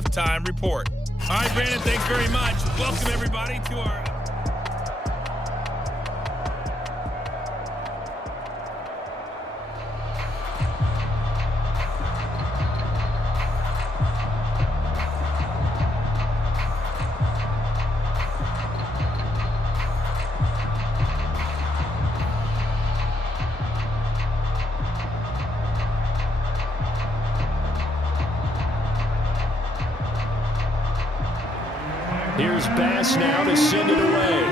halftime report. All right, Brandon, thanks very much. Welcome, everybody, to our... Here's Bass now to send it away.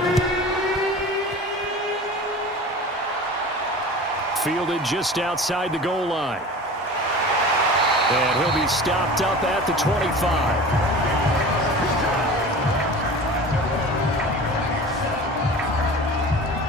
Fielded just outside the goal line. And he'll be stopped up at the 25.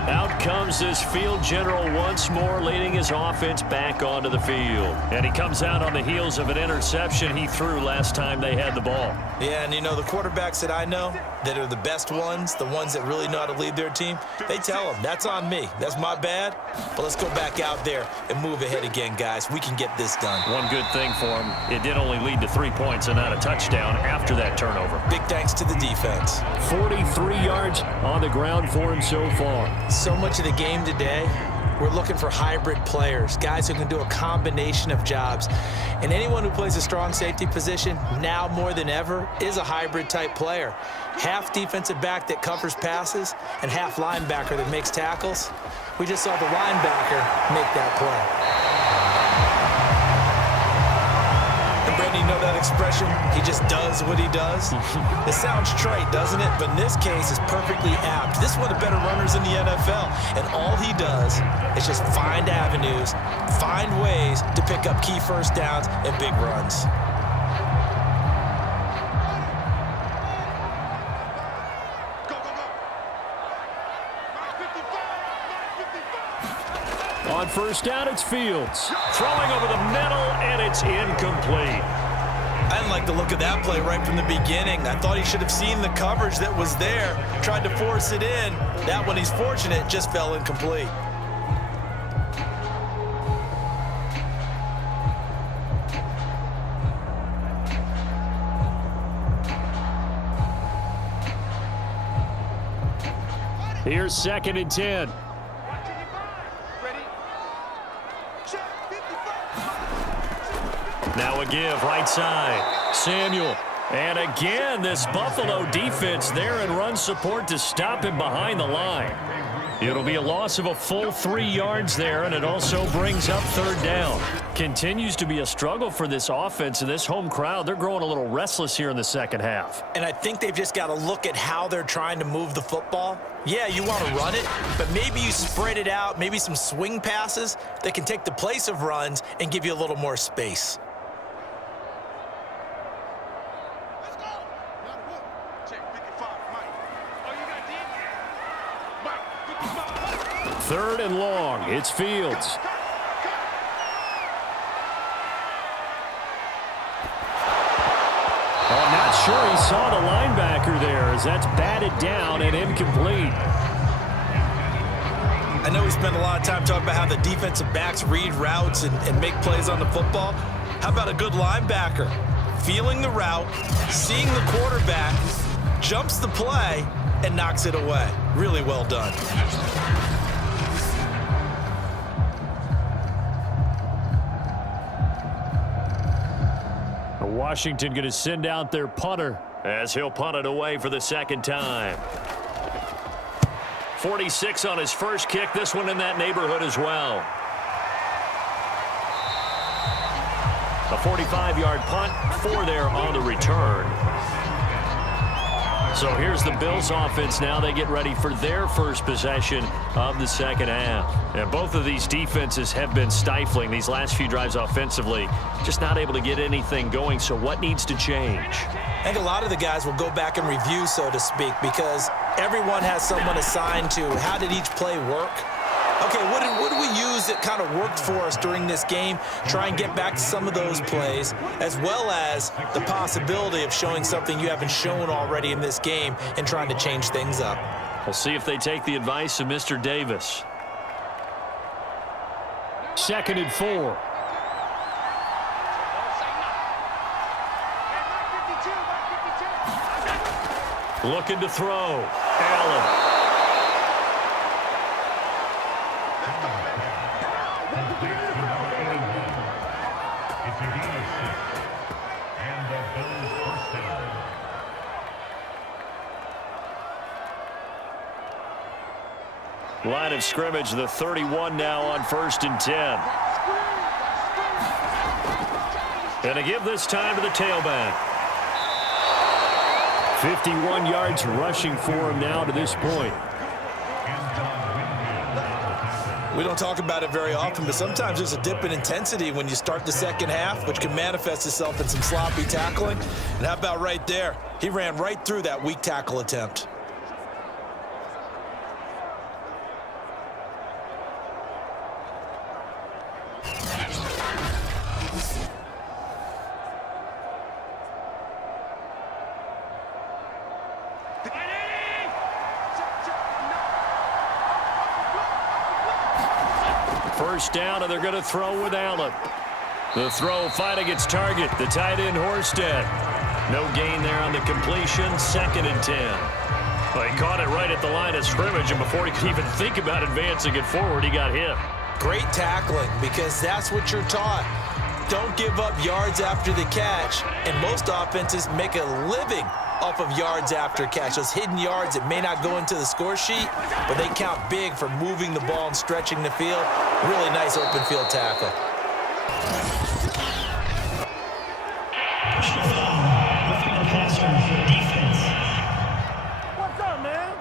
Out comes this field general once more, leading his offense back onto the field. And he comes out on the heels of an interception he threw last time they had the ball. Yeah, and you know, the quarterbacks that I know that are the best ones, the ones that really know how to lead their team, they tell them, that's on me. That's my bad. But let's go back out there and move ahead again, guys. We can get this done. One good thing for him, it did only lead to 3 points and not a touchdown after that turnover. Big thanks to the defense. 43 yards on the ground for him so far. So much of the game today, we're looking for hybrid players, guys who can do a combination of jobs. And anyone who plays a strong safety position, now more than ever, is a hybrid type player. Half defensive back that covers passes and half linebacker that makes tackles. We just saw the linebacker make that play. And Brandon, you know that expression? He just does what he does. It sounds trite, doesn't it? But in this case, it's perfectly apt. This is one of the better runners in the NFL. And all he does is just find avenues, find ways to pick up key first downs and big runs. On first down, it's Fields. Throwing over the middle, and it's incomplete. I didn't like the look of that play right from the beginning. I thought he should have seen the coverage that was there, tried to force it in. That one, he's fortunate, just fell incomplete. Here's 2nd and 10. Now a give, right side. Samuel. And again, this Buffalo defense there in run support to stop him behind the line. It'll be a loss of a full 3 yards there, and it also brings up 3rd down. Continues to be a struggle for this offense and this home crowd. They're growing a little restless here in the second half. And I think they've just got to look at how they're trying to move the football. Yeah, you want to run it, but maybe you spread it out, maybe some swing passes that can take the place of runs and give you a little more space. Third and long. It's Fields. I'm not sure he saw the linebacker there as that's batted down and incomplete. I know we spend a lot of time talking about how the defensive backs read routes and make plays on the football. How about a good linebacker? Feeling the route, seeing the quarterback, jumps the play, and knocks it away. Really well done. Washington going to send out their punter as he'll punt it away for the 2nd time. 46 on his first kick. This one in that neighborhood as well. A 45-yard punt, 4 there on the return. So here's the Bills offense now. They get ready for their first possession of the second half. And both of these defenses have been stifling these last few drives offensively. Just not able to get anything going. So what needs to change? I think a lot of the guys will go back and review, so to speak, because everyone has someone assigned to how did each play work. Okay, what did we use that kind of worked for us during this game? Try and get back to some of those plays, as well as the possibility of showing something you haven't shown already in this game and trying to change things up. We'll see if they take the advice of Mr. Davis. 2nd and 4. Looking to throw. Allen. Line of scrimmage, the 31 now on 1st and 10. Gonna give this time to the tailback. 51 yards rushing for him now to this point. We don't talk about it very often, but sometimes there's a dip in intensity when you start the second half, which can manifest itself in some sloppy tackling. And how about right there? He ran right through that weak tackle attempt. First down, and they're going to throw with Allen. The throw fighting its target, the tight end Horsted. No gain there on the completion, 2nd and 10. Well, he caught it right at the line of scrimmage, and before he could even think about advancing it forward, he got hit. Great tackling, because that's what you're taught. Don't give up yards after the catch, and most offenses make a living off of yards after catch. Those hidden yards that may not go into the score sheet, but they count big for moving the ball and stretching the field. Really nice open field tackle. What's up, man?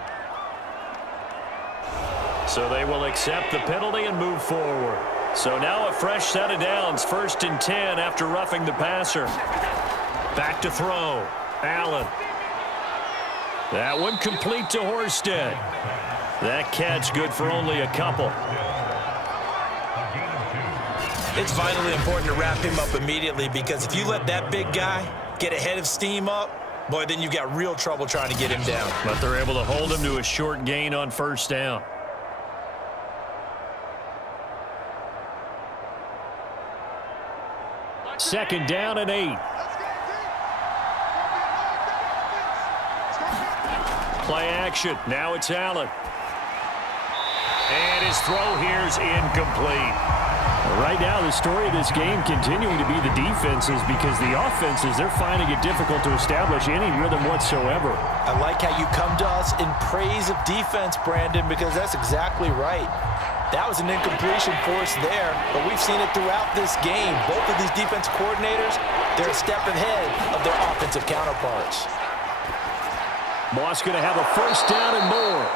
So they will accept the penalty and move forward. So now a fresh set of downs, 1st and 10 after roughing the passer. Back to throw. Allen. That one complete to Horsted. That catch good for only a couple. It's vitally important to wrap him up immediately, because if you let that big guy get ahead of steam up, boy, then you've got real trouble trying to get him down. But they're able to hold him to a short gain on 1st down. Second down and 8. Play action. Now it's Allen. And his throw here is incomplete. Right now, the story of this game continuing to be the defenses, because the offenses, they're finding it difficult to establish any rhythm whatsoever. I like how you come to us in praise of defense, Brandon, because that's exactly right. That was an incompletion for us there, but we've seen it throughout this game. Both of these defense coordinators, they're a step ahead of their offensive counterparts. Moss going to have a first down and more.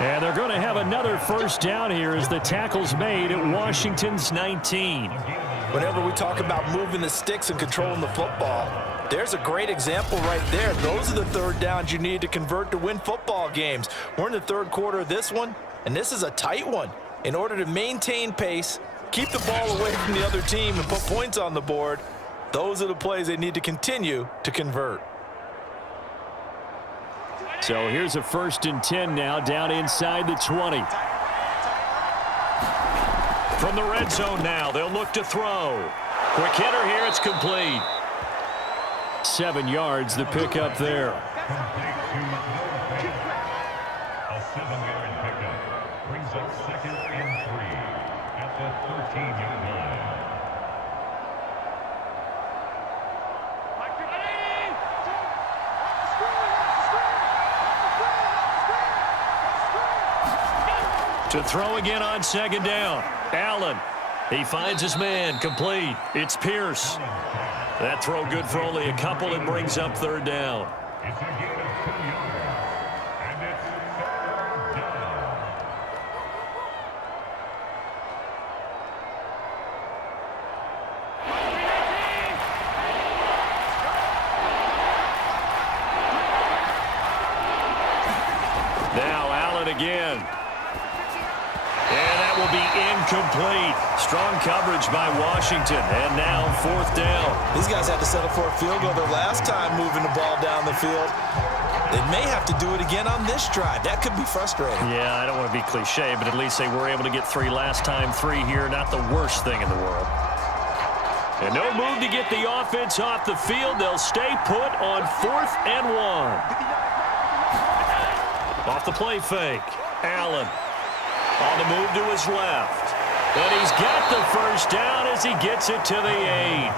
And they're going to have another first down here as the tackle's made at Washington's 19. Whenever we talk about moving the sticks and controlling the football, there's a great example right there. Those are the third downs you need to convert to win football games. We're in the third quarter of this one, and this is a tight one. In order to maintain pace, keep the ball away from the other team, and put points on the board, those are the plays they need to continue to convert. So here's a 1st and 10 now, down inside the 20. From the red zone now, they'll look to throw. Quick hitter here, it's complete. 7 yards, the pickup there. A 7-yard pickup brings up 2nd and 3 at the 13-yard line. To throw again on 2nd down. Allen. He finds his man. Complete. It's Pierce. That throw good for only a couple and brings up 3rd down. It's a gain of 2 yards, and it's 3rd down. Now Allen again. And that will be incomplete. Strong coverage by Washington. And now 4th down. These guys had to settle for a field goal their last time moving the ball down the field. They may have to do it again on this drive. That could be frustrating. Yeah, I don't want to be cliche, but at least they were able to get 3 last time. 3 here, not the worst thing in the world. And no move to get the offense off the field. They'll stay put on 4th and 1. Off the play fake. Allen on the move to his left. And he's got the first down as he gets it to the 8.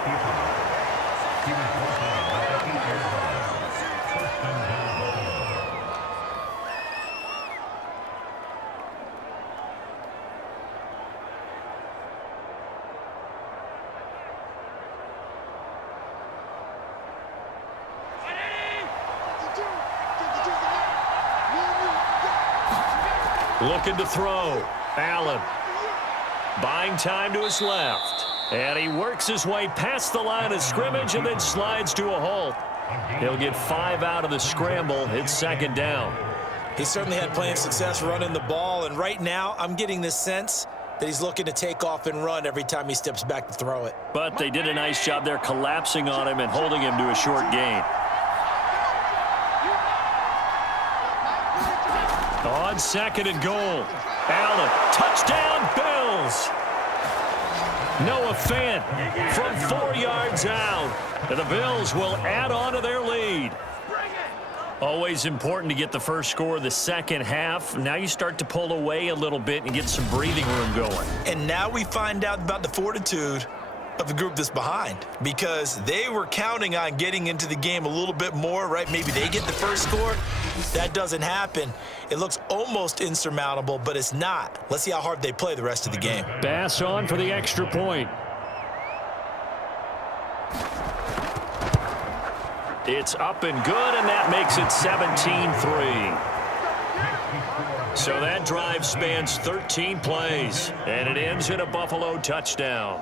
Looking to throw. Allen buying time to his left. And he works his way past the line of scrimmage and then slides to a halt. He'll get 5 out of the scramble. It's 2nd down. He certainly had plenty of success running the ball, and right now I'm getting this sense that he's looking to take off and run every time he steps back to throw it. But they did a nice job there collapsing on him and holding him to a short gain. On 2nd and goal. Allen, touchdown Bills. Noah Fant from 4 yards out. And the Bills will add on to their lead. Always important to get the first score of the second half. Now you start to pull away a little bit and get some breathing room going. And now we find out about the fortitude of the group that's behind, because they were counting on getting into the game a little bit more, right? Maybe they get the first score. That doesn't happen. It looks almost insurmountable, but it's not. Let's see how hard they play the rest of the game. Bass on for the extra point. It's up and good, and that makes it 17-3. So that drive spans 13 plays, and it ends in a Buffalo touchdown.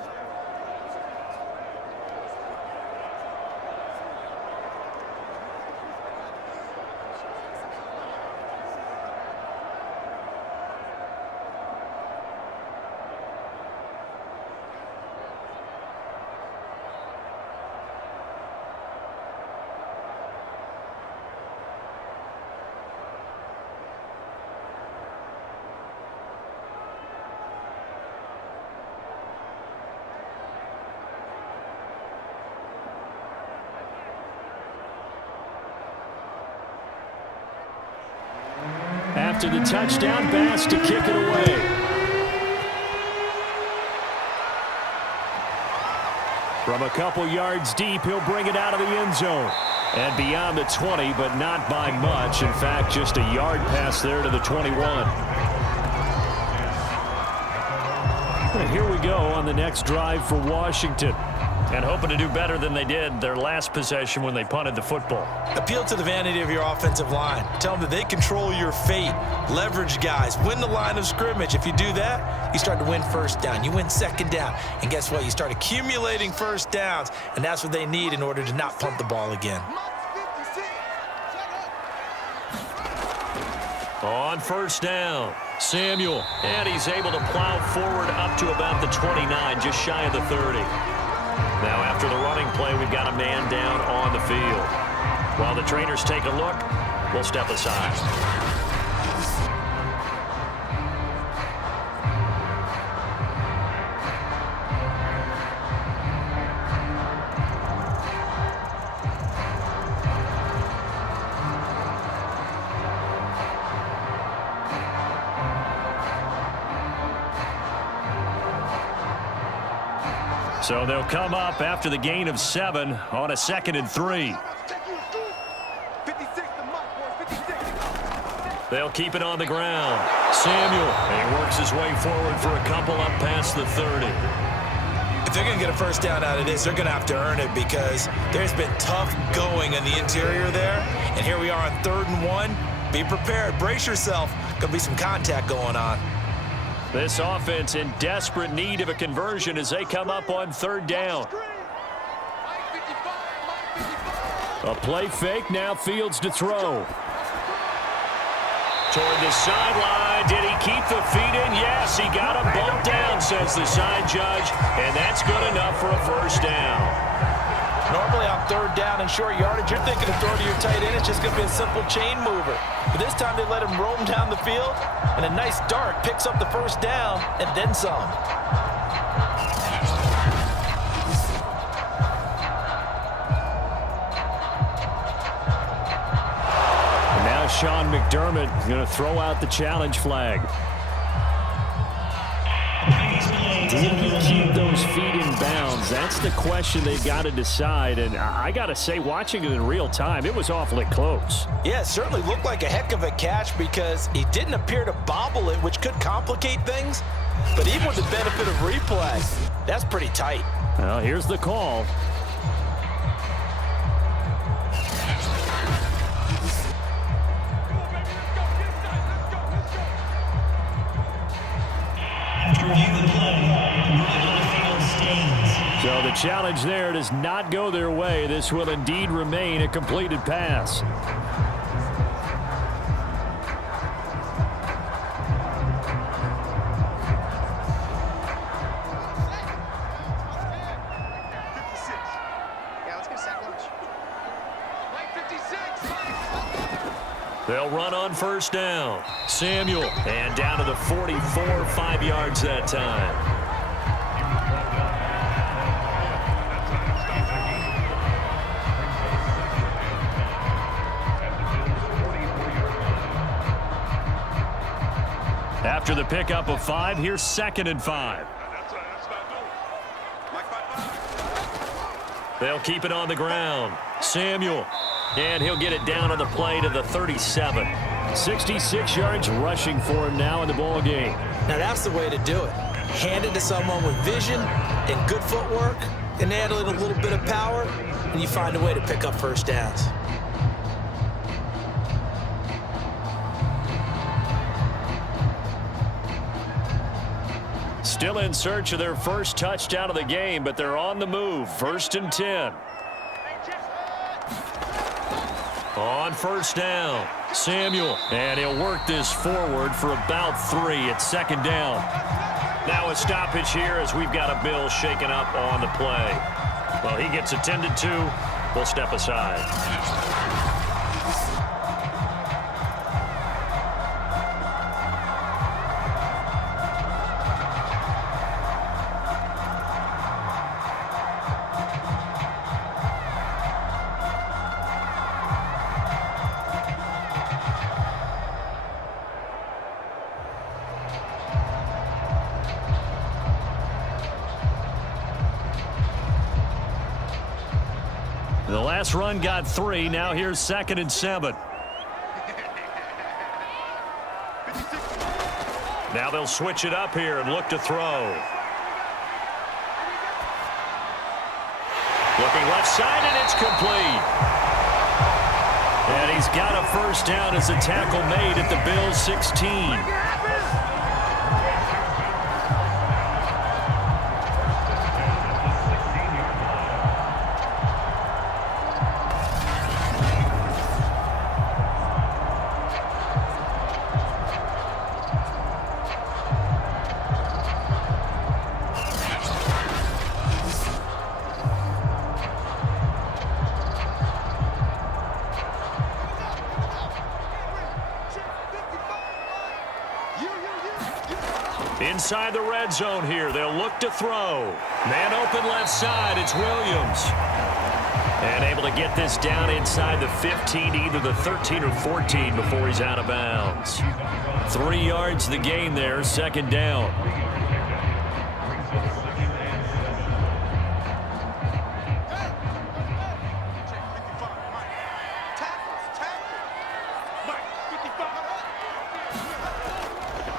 After the touchdown, Bass to kick it away. From a couple yards deep, he'll bring it out of the end zone. And beyond the 20, but not by much. In fact, just a yard pass there to the 21. And here we go on the next drive for Washington. And hoping to do better than they did their last possession when they punted the football. Appeal to the vanity of your offensive line. Tell them that they control your fate. Leverage guys. Win the line of scrimmage. If you do that, you start to win first down. You win second down. And guess what? You start accumulating first downs. And that's what they need in order to not punt the ball again. On first down, Samuel. And he's able to plow forward up to about the 29, just shy of the 30. Now, after the running play, we've got a man down on the field. While the trainers take a look, we'll step aside. So they'll come up after the gain of 7 on a 2nd and 3. They'll keep it on the ground. Samuel, and he works his way forward for a couple up past the 30. If they're going to get a first down out of this, they're going to have to earn it, because there's been tough going in the interior there. And here we are on 3rd and 1. Be prepared. Brace yourself. Going to be some contact going on. This offense in desperate need of a conversion as they come up on 3rd down. A play fake, now Fields to throw. Toward the sideline. Did he keep the feet in? Yes, he got him bumped down, says the side judge, and that's good enough for a first down. Normally on 3rd down and short yardage, you're thinking of throwing to your tight end. It's just going to be a simple chain mover. But this time they let him roam down the field, and a nice dart picks up the first down and then some. Sean McDermott going to throw out the challenge flag. Did he keep those feet in bounds? That's the question they've got to decide. And I got to say, watching it in real time, it was awfully close. Yeah, it certainly looked like a heck of a catch because he didn't appear to bobble it, which could complicate things. But even with the benefit of replay, that's pretty tight. Well, here's the call. So the challenge there does not go their way. This will indeed remain a completed pass. They'll run on first down. Samuel, and down to the 44, 5 yards that time. After the pickup of 5, here's 2nd and 5. They'll keep it on the ground. Samuel, and he'll get it down on the play to the 37. 66 yards rushing for him now in the ball game. Now that's the way to do it. Hand it to someone with vision and good footwork, and add a little bit of power, and you find a way to pick up first downs. Still in search of their first touchdown of the game, but they're on the move. 1st and 10. On first down, Samuel, and he'll work this forward for about 3 at 2nd down. Now a stoppage here as we've got a Bill shaken up on the play. Well, he gets attended to. We'll step aside. The last run got 3. Now here's 2nd and 7. Now they'll switch it up here and look to throw. Looking left side, and it's complete. And he's got a first down as a tackle made at the Bills' 16. Inside the red zone here, they'll look to throw. Man open left side, it's Williams. And able to get this down inside the 15, either the 13 or 14 before he's out of bounds. 3 yards the gain there, 2nd down.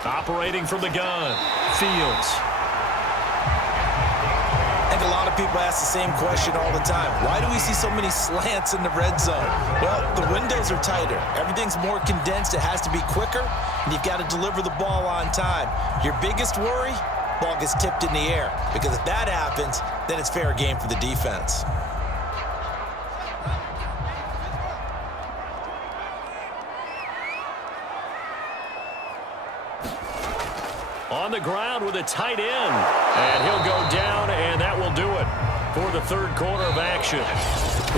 Operating from the gun, Fields. I think a lot of people ask the same question all the time. Why do we see so many slants in the red zone? Well, the windows are tighter. Everything's more condensed. It has to be quicker, and you've got to deliver the ball on time. Your biggest worry, ball gets tipped in the air, because if that happens, then it's fair game for the defense. On the ground with a tight end. And he'll go down, and that will do it for the 3rd quarter of action.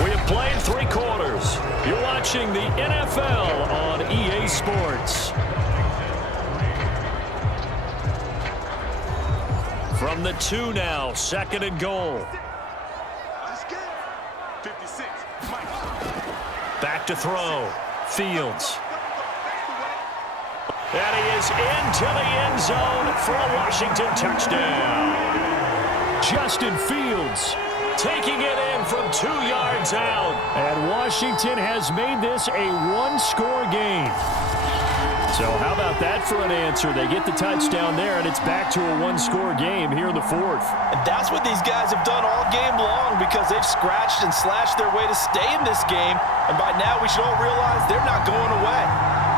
We have played 3 quarters. You're watching the NFL on EA Sports. From the 2 now, 2nd and goal. Back to throw. Fields. And he is into the end zone for a Washington touchdown. Justin Fields Taking it in from 2 yards out. And Washington has made this a one-score game. So how about that for an answer? They get the touchdown there, and it's back to a one-score game here in the fourth. And that's what these guys have done all game long because they've scratched and slashed their way to stay in this game. And by now, we should all realize they're not going away.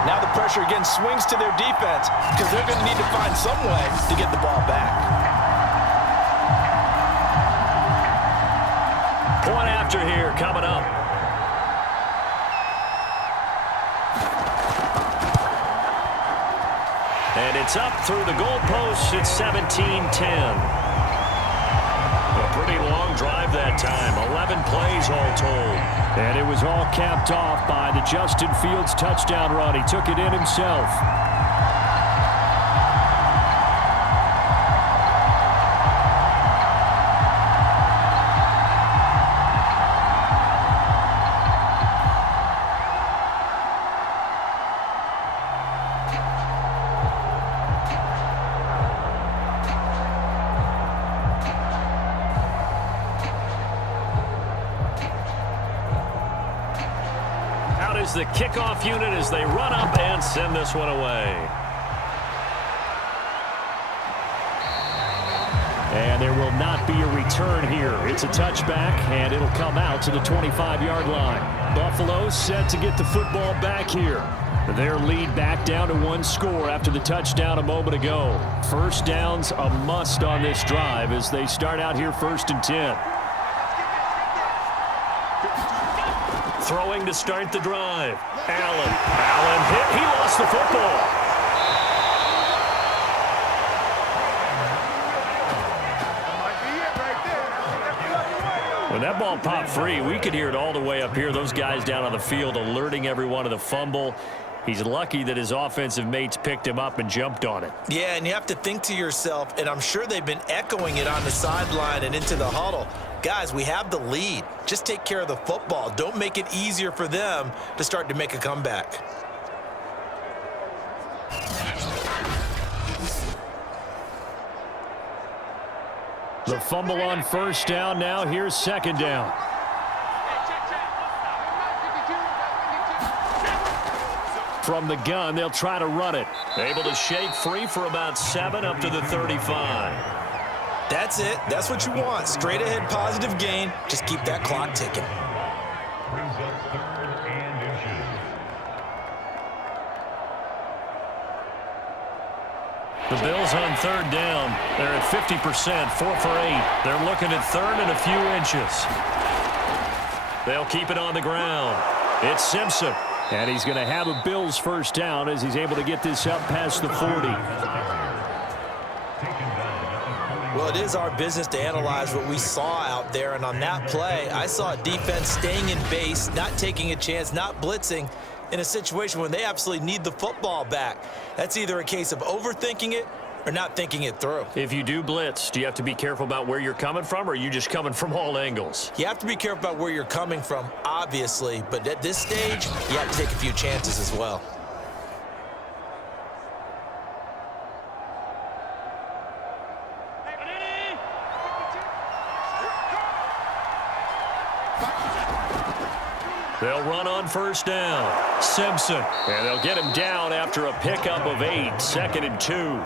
Now the pressure again swings to their defense because they're going to need to find some way to get the ball back. Point after here coming up. And it's up through the goalposts. It's 17-10. A pretty long drive that time. 11 plays all told. And it was all capped off by the Justin Fields touchdown run. He took it in himself. Is the kickoff unit as they run up and send this one away. And there will not be a return here. It's a touchback, and it'll come out to the 25-yard line. Buffalo set to get the football back here. Their lead back down to one score after the touchdown a moment ago. First down's a must on this drive as they start out here 1st and 10. Throwing to start the drive. Allen hit. He lost the football. When that ball popped free, we could hear it all the way up here. Those guys down on the field alerting everyone of the fumble. He's lucky that his offensive mates picked him up and jumped on it. Yeah, and you have to think to yourself, and I'm sure they've been echoing it on the sideline and into the huddle. Guys, we have the lead. Just take care of the football. Don't make it easier for them to start to make a comeback. The fumble on first down. Now here's second down. From the gun, they'll try to run it. Able to shake free for about 7 up to the 35. That's it. That's what you want. Straight ahead positive gain. Just keep that clock ticking. Brings up 3rd and inches. The Bills on 3rd down. They're at 50%, 4 for 8. They're looking at 3rd and a few inches. They'll keep it on the ground. It's Simpson. And he's going to have a Bills first down as he's able to get this up past the 40. Well, it is our business to analyze what we saw out there, and on that play, I saw a defense staying in base, not taking a chance, not blitzing in a situation when they absolutely need the football back. That's either a case of overthinking it or not thinking it through. If you do blitz, do you have to be careful about where you're coming from, or are you just coming from all angles? You have to be careful about where you're coming from, obviously, but at this stage, you have to take a few chances as well. They'll run on first down. Simpson. And they'll get him down after a pickup of 8. 2nd and 2.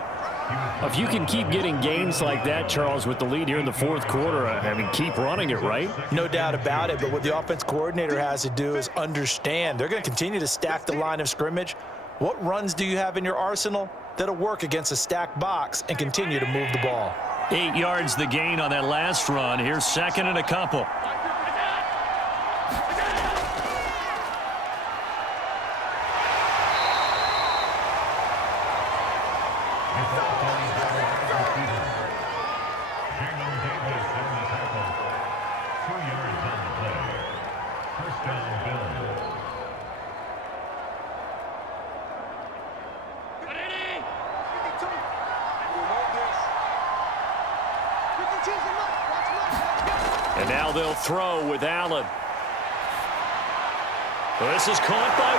If you can keep getting gains like that, Charles, with the lead here in the fourth quarter, I mean, keep running it, right? No doubt about it, but what the offense coordinator has to do is understand. They're going to continue to stack the line of scrimmage. What runs do you have in your arsenal that'll work against a stacked box and continue to move the ball? 8 yards the gain on that last run. Here's 2nd and a couple. And now they'll throw with Allen. This is caught by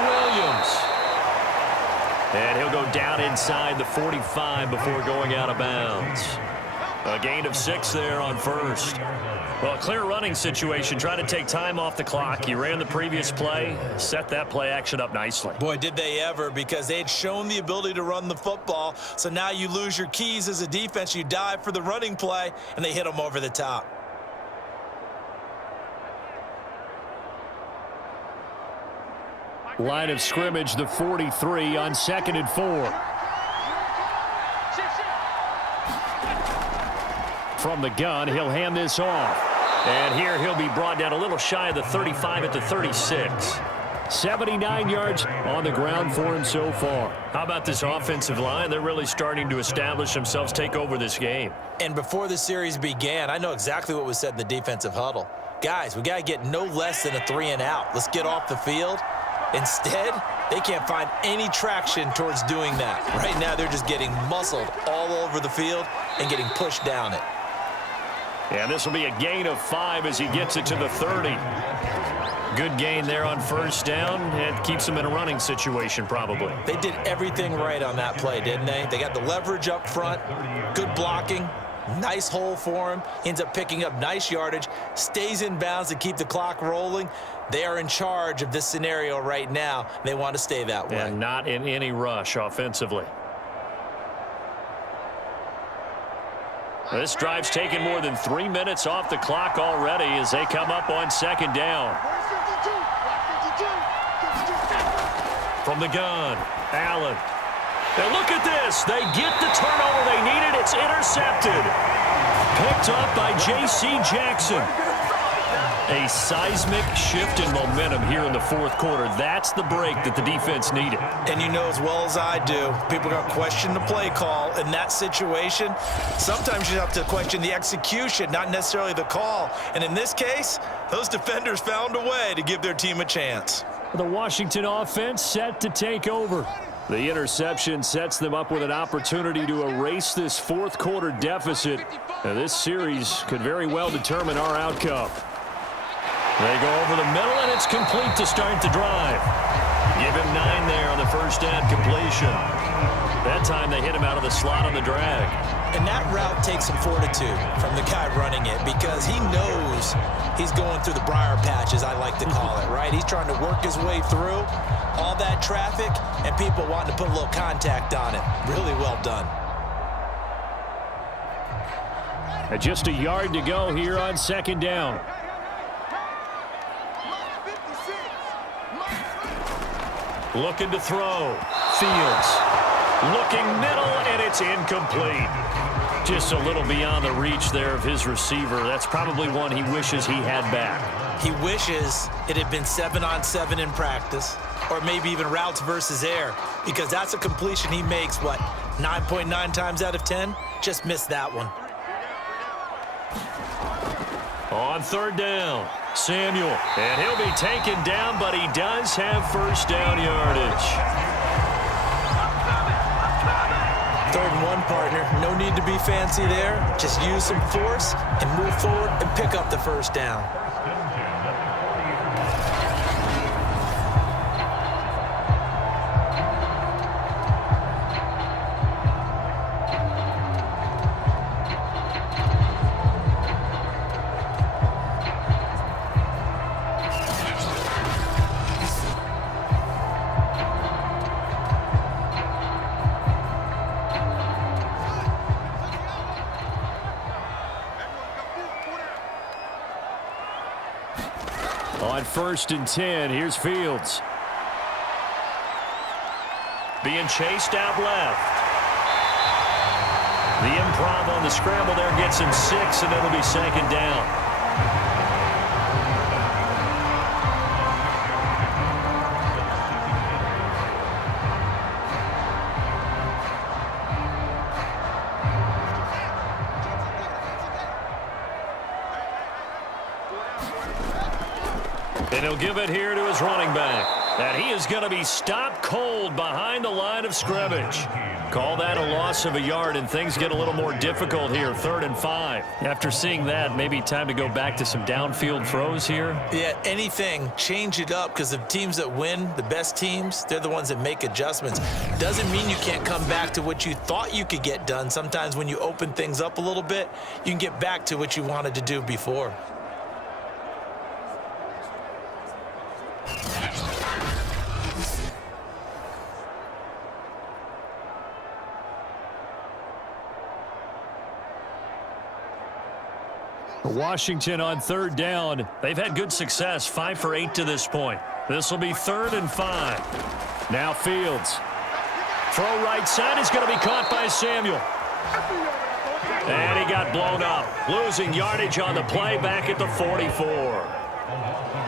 And he'll go down inside the 45 before going out of bounds. A gain of 6 there on first. Well, a clear running situation. Try to take time off the clock. You ran the previous play, set that play action up nicely. Boy, did they ever, because they had shown the ability to run the football. So now you lose your keys as a defense. You dive for the running play, and they hit them over the top. Line of scrimmage, the 43 on 2nd and 4. From the gun, he'll hand this off. And here he'll be brought down a little shy of the 35 at the 36. 79 yards on the ground for him so far. How about this offensive line? They're really starting to establish themselves, take over this game. And before the series began, I know exactly what was said in the defensive huddle. Guys, we got to get no less than a 3 and out. Let's get off the field. Instead, they can't find any traction towards doing that. Right now, they're just getting muscled all over the field and getting pushed down it. And this will be a gain of 5 as he gets it to the 30. Good gain there on first down. It keeps them in a running situation probably. They did everything right on that play, didn't they? They got the leverage up front, good blocking, nice hole for him. Ends up picking up nice yardage, stays in bounds to keep the clock rolling. They are in charge of this scenario right now. They want to stay that way. And not in any rush offensively. This drive's taken more than 3 minutes off the clock already as they come up on 2nd down. From the gun, Allen. And look at this. They get the turnover they needed. It's intercepted. Picked up by J.C. Jackson. A seismic shift in momentum here in the 4th quarter. That's the break that the defense needed. And you know as well as I do, people are going to question the play call in that situation. Sometimes you have to question the execution, not necessarily the call. And in this case, those defenders found a way to give their team a chance. The Washington offense set to take over. The interception sets them up with an opportunity to erase this 4th quarter deficit. Now, this series could very well determine our outcome. They go over the middle, and it's complete to start the drive. Give him 9 there on the first down completion. That time they hit him out of the slot on the drag. And that route takes some fortitude from the guy running it because he knows he's going through the briar patch, as I like to call it, right? He's trying to work his way through all that traffic and people wanting to put a little contact on it. Really well done. And just a yard to go here on 2nd down. Looking to throw. Fields. Looking middle, and it's incomplete. Just a little beyond the reach there of his receiver. That's probably one he wishes he had back. He wishes it had been 7-on-7 in practice, or maybe even routes versus air, because that's a completion he makes, what, 9.9 times out of 10? Just missed that one. On 3rd down, Samuel. And he'll be taken down, but he does have first down yardage. 3rd and 1, partner. No need to be fancy there. Just use some force and move forward and pick up the first down. On 1st and 10, here's Fields. Being chased out left. The improv on the scramble there gets him 6, and it'll be 2nd down. And he'll give it here to his running back. And he is going to be stopped cold behind the line of scrimmage. Call that a loss of a yard, and things get a little more difficult here, 3rd and 5. After seeing that, maybe time to go back to some downfield throws here. Yeah, anything. Change it up, because the teams that win, the best teams, they're the ones that make adjustments. Doesn't mean you can't come back to what you thought you could get done. Sometimes when you open things up a little bit, you can get back to what you wanted to do before. Washington on 3rd down. They've had good success, 5 for 8 to this point. This will be 3rd and 5. Now Fields. Throw right side is going to be caught by Samuel. And he got blown up. Losing yardage on the play back at the 44.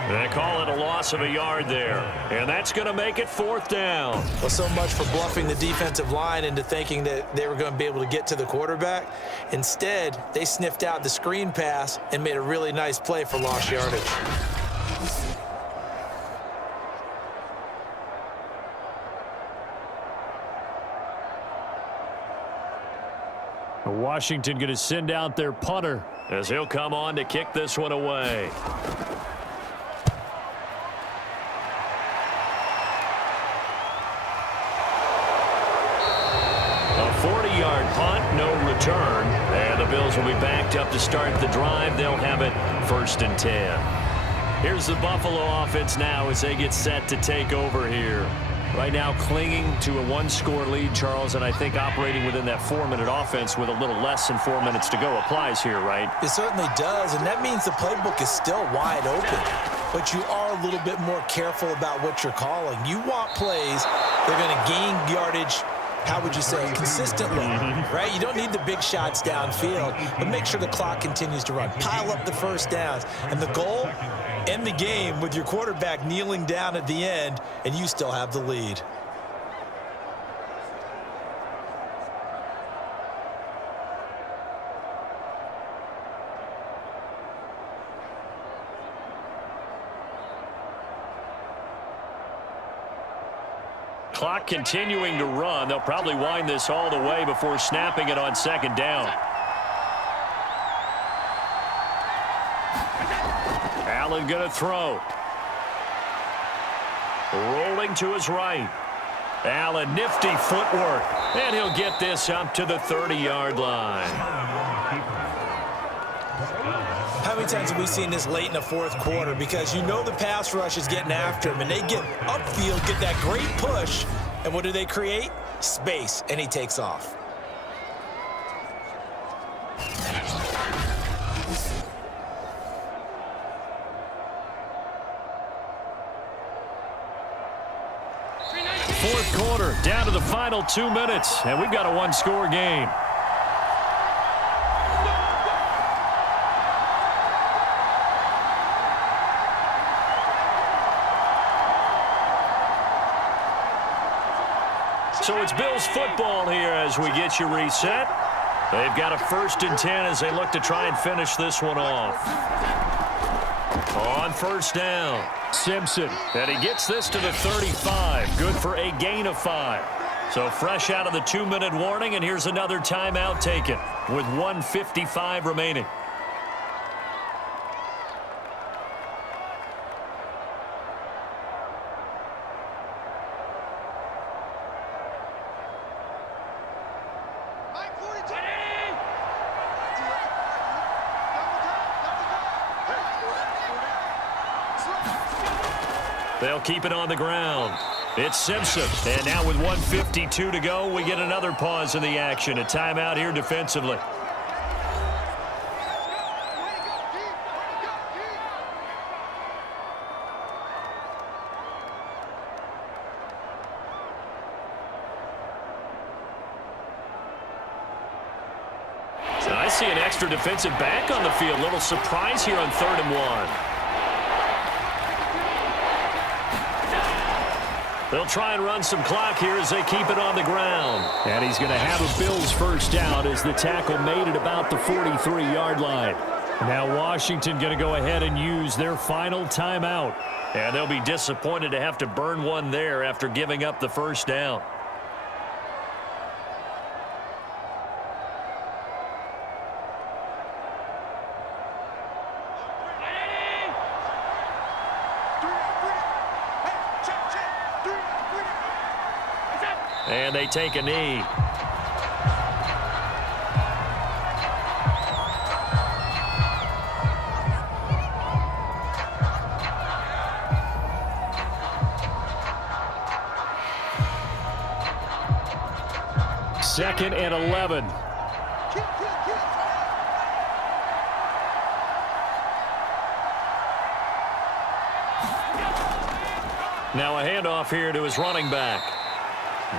They call it a loss of a yard there. And that's going to make it 4th down. Well, so much for bluffing the defensive line into thinking that they were going to be able to get to the quarterback. Instead, they sniffed out the screen pass and made a really nice play for lost yardage. Washington going to send out their punter as he'll come on to kick this one away. A 40-yard punt, no return, and the Bills will be backed up to start the drive. They'll have it 1st and 10. Here's the Buffalo offense now as they get set to take over here. Right now clinging to a 1-score lead, Charles, and I think operating within that 4-minute offense with a little less than 4 minutes to go applies here, right? It certainly does, and that means the playbook is still wide open. But you are a little bit more careful about what you're calling. You want plays that are going to gain yardage, how would you say, consistently, right? You don't need the big shots downfield, but make sure the clock continues to run. Pile up the first downs. And the goal, end the game with your quarterback kneeling down at the end, and you still have the lead. Clock continuing to run. They'll probably wind this all the way before snapping it on 2nd down. Allen going to throw. Rolling to his right. Allen, nifty footwork. And he'll get this up to the 30-yard line. How many times have we seen this late in the 4th quarter? Because you know the pass rush is getting after him, and they get upfield, get that great push, and what do they create? Space, and he takes off. Fourth quarter, down to the final 2 minutes, and we've got a 1-score game. So it's Bills football here as we get you reset. They've got a 1st and 10 as they look to try and finish this one off. On 1st down, Simpson, and he gets this to the 35. Good for a gain of 5. So fresh out of the 2-minute warning, and here's another timeout taken with 1:55 remaining. They'll keep it on the ground. It's Simpson. And now with 1:52 to go, we get another pause in the action. A timeout here defensively. I see an extra defensive back on the field. Little surprise here on 3rd and 1. They'll try and run some clock here as they keep it on the ground. And he's going to have a Bills 1st down as the tackle made at about the 43-yard line. Now Washington going to go ahead and use their final timeout. And they'll be disappointed to have to burn one there after giving up the first down. And they take a knee. Second and 11. Now a handoff here to his running back.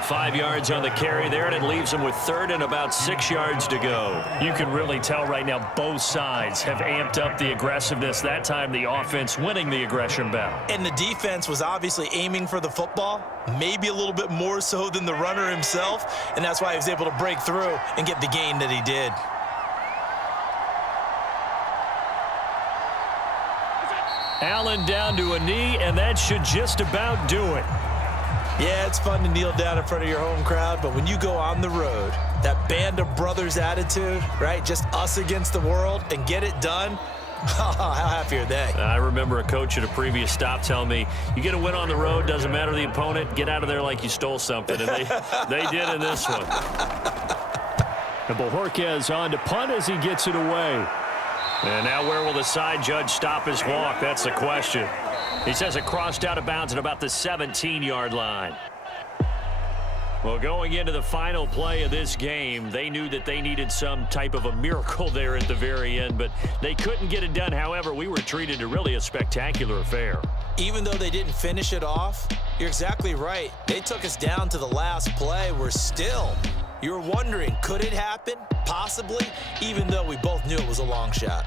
5 yards on the carry there, and it leaves him with third and about 6 yards to go. You can really tell right now both sides have amped up the aggressiveness. That time the offense winning the aggression battle. And the defense was obviously aiming for the football, maybe a little bit more so than the runner himself, and that's why he was able to break through and get the gain that he did. Allen down to a knee, and that should just about do it. Yeah, it's fun to kneel down in front of your home crowd, but when you go on the road, that band of brothers attitude, right, just us against the world, and get it done, how happy are they? I remember a coach at a previous stop telling me, you get a win on the road, doesn't matter the opponent, get out of there like you stole something, and they did in this one. And Bojorquez on to punt as he gets it away. And now where will the side judge stop his walk? That's the question. He says it crossed out of bounds at about the 17-yard line. Well, going into the final play of this game, they knew that they needed some type of a miracle there at the very end, but they couldn't get it done. However, we were treated to really a spectacular affair. Even though they didn't finish it off, you're exactly right. They took us down to the last play. We're still, you're wondering, could it happen? Possibly, even though we both knew it was a long shot.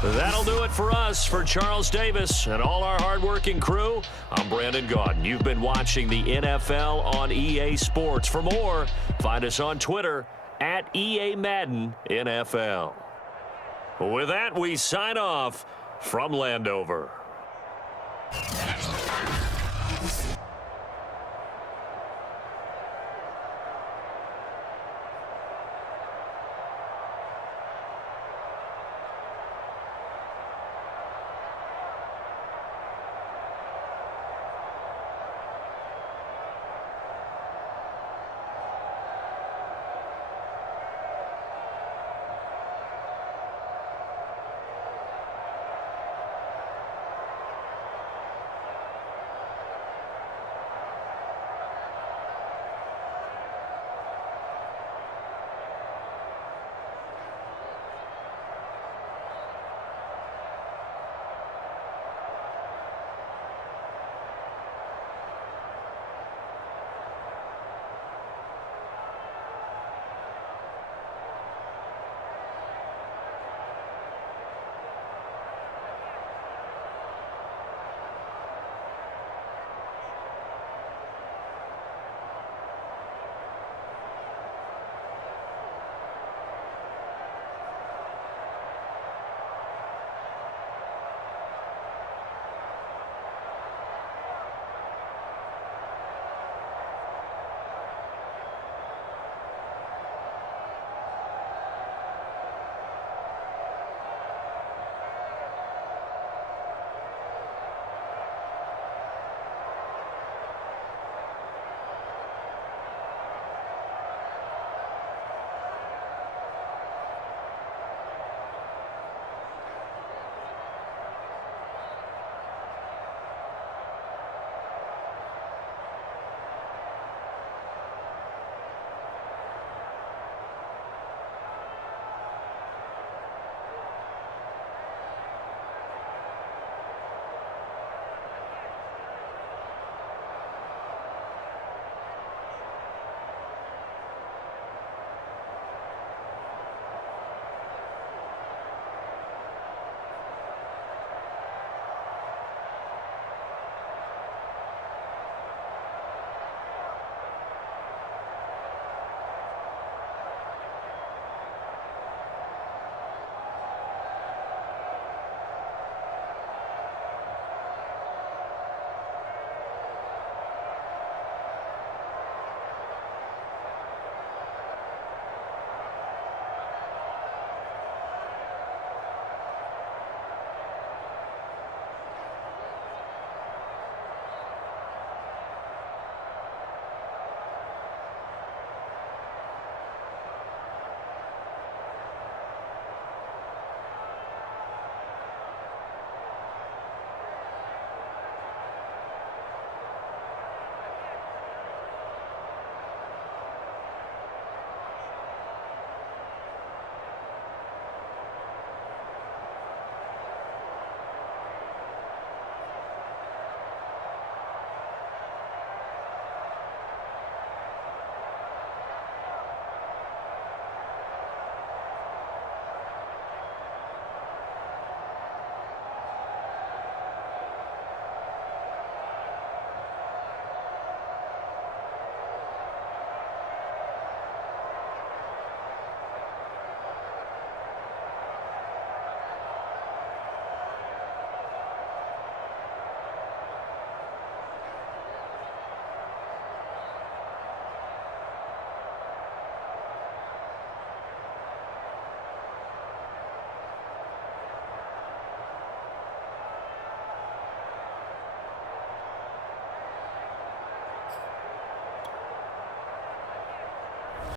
That'll do it for us. For Charles Davis and all our hardworking crew, I'm Brandon Gaudin. You've been watching the NFL on EA Sports. For more, find us on Twitter at EA Madden NFL. With that, we sign off from Landover.